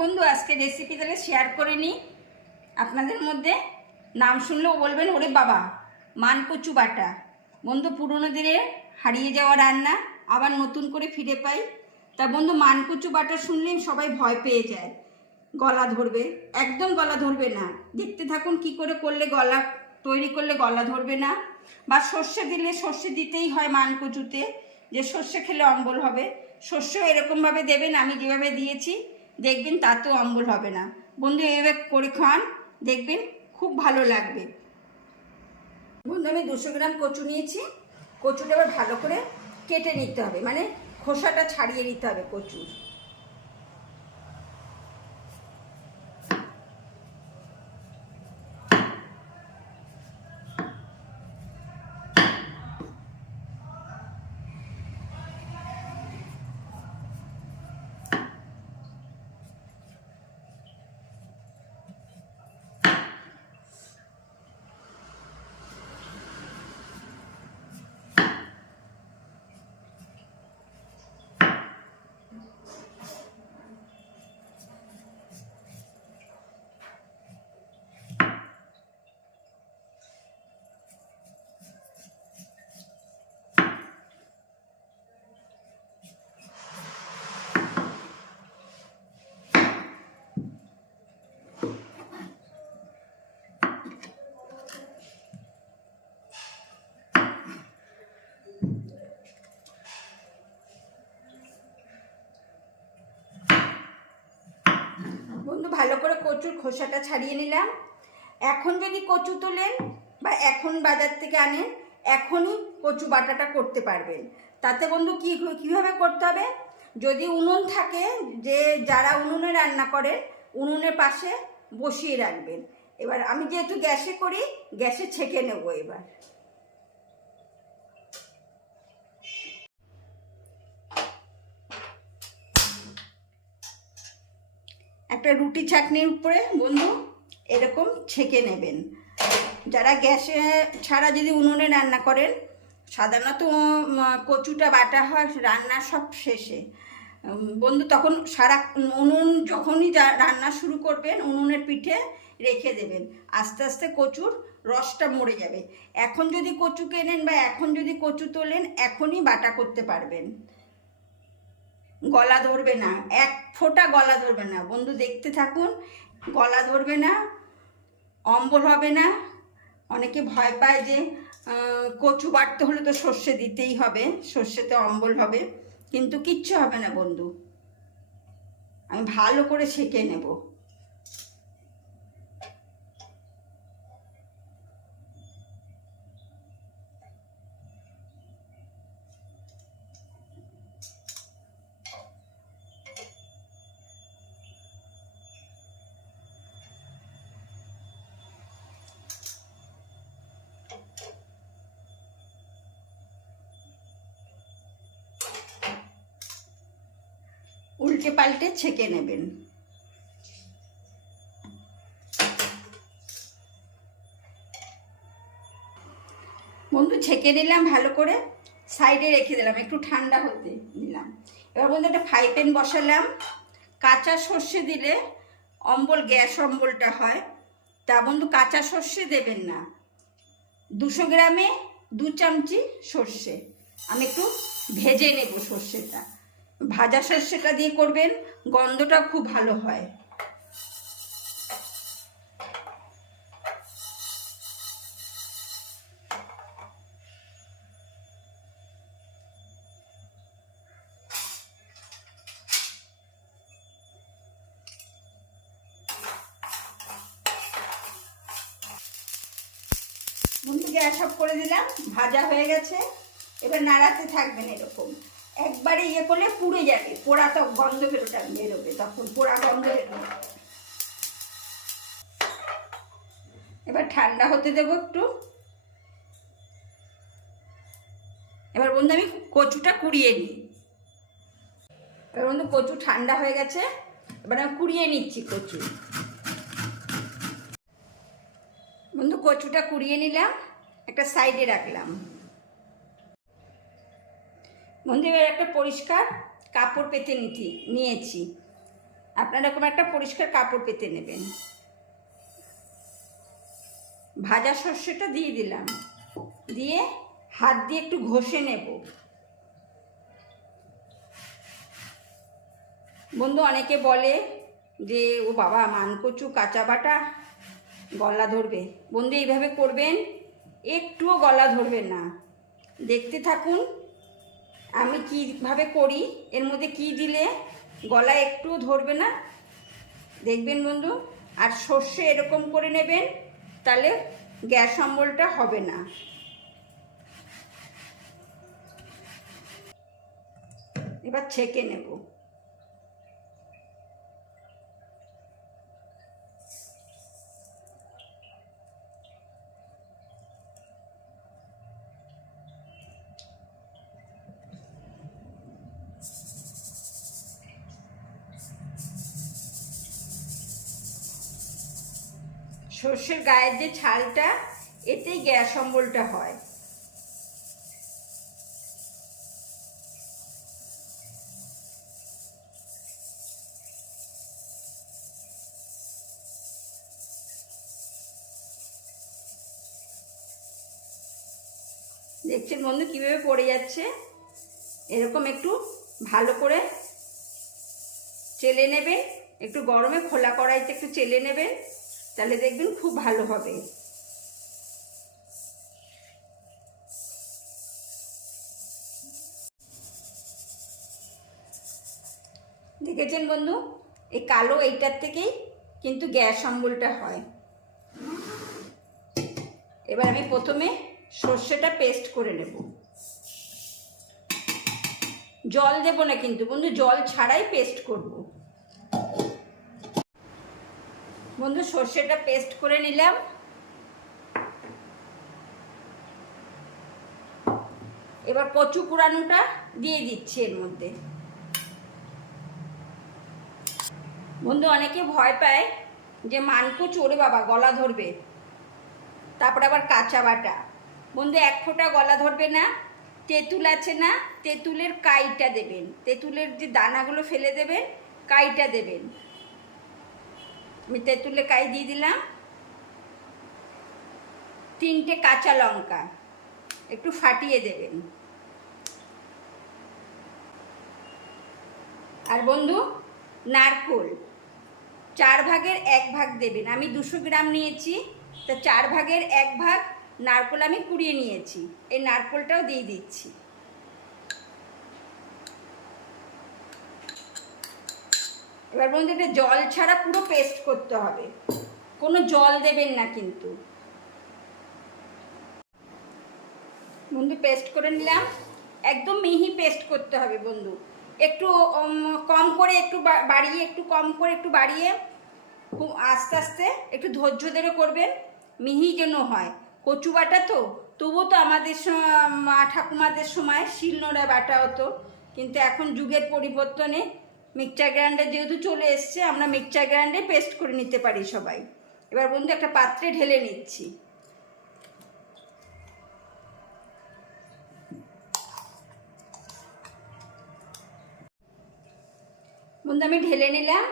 বন্ধু আজকে রেসিপি তাহলে শেয়ার করে নিই আপনাদের মধ্যে। নাম শুনলেও বলবেন ওরে বাবা, মানকচু বাটা। বন্ধু পুরনো দিনে হারিয়ে যাওয়া রান্না আবার নতুন করে ফিরে পাই। তা বন্ধু মানকচু বাটা শুনলেই সবাই ভয় পেয়ে যায়, গলা ধরবে। একদম গলা ধরবে না, দেখতে থাকুন কি করে করলে গলা তৈরি করলে গলা ধরবে না। বা সর্ষে দিলে সর্ষে দিতেই হয় মানকচুতে, যে সর্ষে খেলে অম্বল হবে। সর্ষেও এরকমভাবে দেবেন, আমি যেভাবে দিয়েছি দেখবেন, তাতেও অম্বল হবে না। বন্ধু এভাবে করে খান, দেখবেন খুব ভালো লাগবে। বন্ধু আমি 200 গ্রাম কচু নিয়েছি। কচুটা এবার ভালো করে কেটে নিতে হবে, মানে খোসাটা ছাড়িয়ে নিতে হবে কচুর। বন্ধু ভালো করে কচুর খোসাটা ছাড়িয়ে নিলাম। এখন যদি কচু তোলেন বা এখন বাজার থেকে আনেন, এখনই কচু বাটাটা করতে পারবেন। তাতে বন্ধু কীভাবে করতে হবে, যদি উনুন থাকে, যে যারা উনুনে রান্না করেন উনুনের পাশে বসিয়ে রাখবেন। এবার আমি যেহেতু গ্যাসে করি, গ্যাসে ছেঁকে নেব। এবার একটা রুটি ছাঁকনির উপরে বন্ধু এরকম ছেঁকে নেবেন। যারা গ্যাসে ছাড়া যদি উনুনে রান্না করেন, সাধারণত কচুটা বাটা হয় রান্নার সব শেষে বন্ধু। তখন সারা উনুন যখনই রান্না শুরু করবেন, উনুনের পিঠে রেখে দেবেন। আস্তে আস্তে কচুর রসটা মরে যাবে। এখন যদি কচু কেনেন বা এখন যদি কচু তোলেন, এখনই বাটা করতে পারবেন। গলা ধরবে না, এক ফোঁটা গলা ধরবে না বন্ধু, দেখতে থাকুন। গলা ধরবে না, অম্বল হবে না। অনেকে ভয় পায় যে কচু বাটতে হলে তো সর্ষে দিতেই হবে, সর্ষেতে অম্বল হবে, কিন্তু কিচ্ছু হবে না বন্ধু। আমি ভালো করে ছেঁকে নেব। উল্টে পাল্টে ছেঁকে নেবেন। বন্ধু ছেঁকে নিলাম ভালো করে, সাইডে রেখে দিলাম, একটু ঠান্ডা হতে দিলাম। এবার বন্ধু একটা ফ্রাই প্যান বসালাম। কাঁচা সর্ষে দিলে অম্বল, গ্যাস অম্বলটা হয়। তা বন্ধু কাঁচা সর্ষে দেবেন না। 200 গ্রামে 2 চামচি সর্ষে। আমি একটু ভেজে নেব সর্ষেটা। ভাজা সর্ষেটা দিয়ে করবেন, গন্ধটা খুব ভালো হয়। বন্ধু গ্যাস অফ করে দিলাম, ভাজা হয়ে গেছে। এবার নাড়াতে থাকবেন এরকম। একবারে ইয়ে করলে পুড়ে যাবে, পোড়া তো গন্ধ বেরোবে, তখন পোড়া গন্ধ বেরোবে। এবার ঠান্ডা হতে দেবো একটু। এবার বন্ধু আমি কচুটা কুড়িয়ে নিই। এবার বন্ধু কচু ঠান্ডা হয়ে গেছে, এবার আমি কুড়িয়ে নিচ্ছি কচু। বন্ধু কচুটা কুড়িয়ে নিলাম, একটা সাইডে রাখলাম। বন্ধু এবার একটা পরিষ্কার কাপড় পেতে নিয়েছি। আপনারা এরকম একটা পরিষ্কার কাপড় পেতে নেবেন। ভাজা সর্ষেটা দিয়ে দিলাম, দিয়ে হাত দিয়ে একটু ঘষে নেব। বন্ধু অনেকে বলে যে ও বাবা মানকচু কাঁচা বাটা গলা ধরবে। বন্ধু এইভাবে করবেন, একটুও গলা ধরবে না। দেখতে থাকুন আমি কীভাবে করি, এর মধ্যে কি দিলে গলা একটুও ধরবে না দেখবেন বন্ধু। আর সর্ষে এরকম করে নেবেন, তাহলে গ্যাস অম্বলটা হবে না। এবার ছেঁকে নেব। সর্ষের গায়ের যে ছালটা, এতেই গ্যাস অম্বলটা হয়। দেখছেন বন্ধু কীভাবে পড়ে যাচ্ছে। এরকম একটু ভালো করে চেলে নেবেন, একটু গরমে খোলা কড়াইতে একটু চেলে নেবেন, তাহলে দেখবেন খুব ভালো হবে। দেখেছেন বন্ধু, এই কালো এইটার থেকেই কিন্তু গ্যাস অম্বলটা হয়। এবার আমি প্রথমে সর্ষেটা পেস্ট করে নেব। জল দেব না কিন্তু বন্ধু, জল ছাড়াই পেস্ট করব। বন্ধু সর্ষেটা পেস্ট করে নিলাম। এবার কচু কুড়ানোটা দিয়ে দিচ্ছি এর মধ্যে। বন্ধু অনেকে ভয় পায় যে মানকচু ওরে বাবা গলা ধরবে, তারপরে আবার কাঁচা বাটা। বন্ধু এক ফোঁটা গলা ধরবে না। তেঁতুল আছে না, তেঁতুলের কাইটা দেবেন, তেঁতুলের যে দানাগুলো ফেলে দেবেন, কাইটা দেবেন। আমি তেঁতুলের কাই দিয়ে দিলাম। 3টে কাঁচা লঙ্কা একটু ফাটিয়ে দেবেন। আর বন্ধু নারকোল 4 ভাগের 1 ভাগ দেবেন। আমি 200 গ্রাম নিয়েছি, তা 4 ভাগের 1 ভাগ নারকোল আমি কুড়িয়ে নিয়েছি। এই নারকোলটাও দিয়ে দিচ্ছি। এবার বন্ধু এটা জল ছাড়া পুরো পেস্ট করতে হবে, কোনো জল দেবেন না কিন্তু। বন্ধু পেস্ট করে নিলাম, একদম মিহি পেস্ট করতে হবে বন্ধু। একটু কম করে একটু বাড়িয়ে, একটু কম করে একটু বাড়িয়ে, খুব আস্তে আস্তে একটু ধৈর্য ধরে করবেন, মিহি যেন হয়। কচু বাটা তো, তবুও তো আমাদের মা ঠাকুমাদের সময় শিলনোড়ায় বাটা হতো, কিন্তু এখন যুগের পরিবর্তনে মিক্সচার গ্রাইন্ডার যেহেতু চলে এসছে, আমরা মিক্সচার গ্রাইন্ডারে পেস্ট করে নিতে পারি সবাই। এবার বন্ধু একটা পাত্রে ঢেলে নিচ্ছি। বন্ধু আমি ঢেলে নিলাম।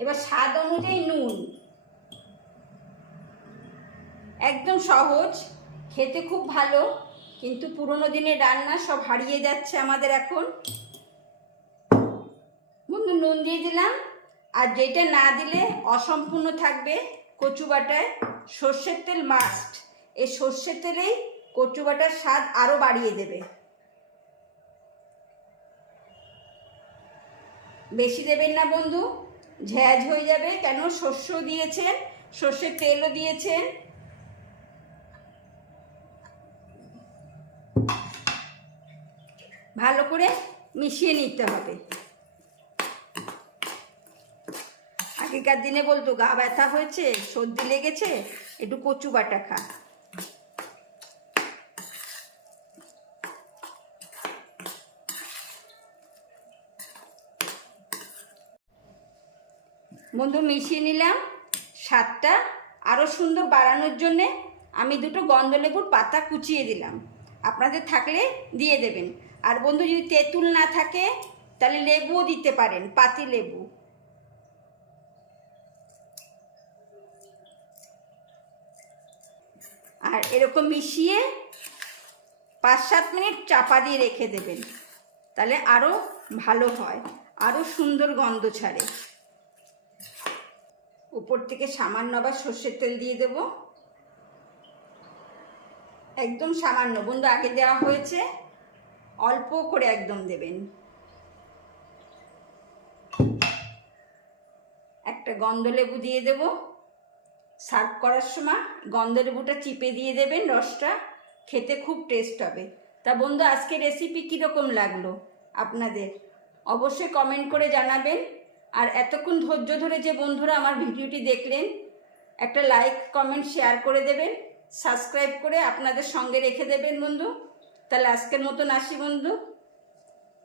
এবার স্বাদ অনুযায়ী নুন, একদম সহজ, খেতে খুব ভালো, কিন্তু পুরোনো দিনের রান্না সব হারিয়ে যাচ্ছে আমাদের এখন। বন্ধু নুন দিয়ে দিলাম। আর যেটা না দিলে অসম্পূর্ণ থাকবে কচু বাটায়, সর্ষের তেল মাস্ট। এই সর্ষের তেলেই কচু বাটার স্বাদ আরও বাড়িয়ে দেবে। বেশি দেবেন না বন্ধু, ঝ্যাঁঝ হয়ে যাবে, কেন শস্য দিয়েছেন, সর্ষের তেলও দিয়েছেন। ভালো করে মিশিয়ে নিতে হবে। আগেকার দিনে বলতো গা ব্যথা হয়েছে, সর্দি লেগেছে, একটু কচু বাটা খা। বন্ধু মিশিয়ে নিলাম। স্বাদটা আরও সুন্দর বাড়ানোর জন্যে আমি 2টো গন্ধলেবুর পাতা কুচিয়ে দিলাম, আপনাদের থাকলে দিয়ে দেবেন। আর বন্ধু যদি তেঁতুল না থাকে তাহলে লেবুও দিতে পারেন, পাতি লেবু। এরকম মিশিয়ে 5-7 মিনিট চাপা দিয়ে রেখে দেবেন, তাহলে আরও ভালো হয়, আরও সুন্দর গন্ধ ছাড়ে। উপর থেকে সামান্য আবার সর্ষের তেল দিয়ে দেব, একদম সামান্য বন্ধু, আগে দেওয়া হয়েছে, অল্প করে একদম দেবেন। একটা গন্ধলেবু দিয়ে দেব, সার্ভ করার সময় গন্ধলেবুটা চিপে দিয়ে দেবেন, রসটা খেতে খুব টেস্ট হবে। তা বন্ধু, আজকে রেসিপি কীরকম লাগলো আপনাদের অবশ্যই কমেন্ট করে জানাবেন। আর এতক্ষণ ধৈর্য ধরে যে বন্ধুরা আমার ভিডিওটি দেখলেন, একটা লাইক কমেন্ট শেয়ার করে দেবেন, সাবস্ক্রাইব করে আপনাদের সঙ্গে রেখে দেবেন বন্ধু। তাহলে আজকের মতন আসি বন্ধু।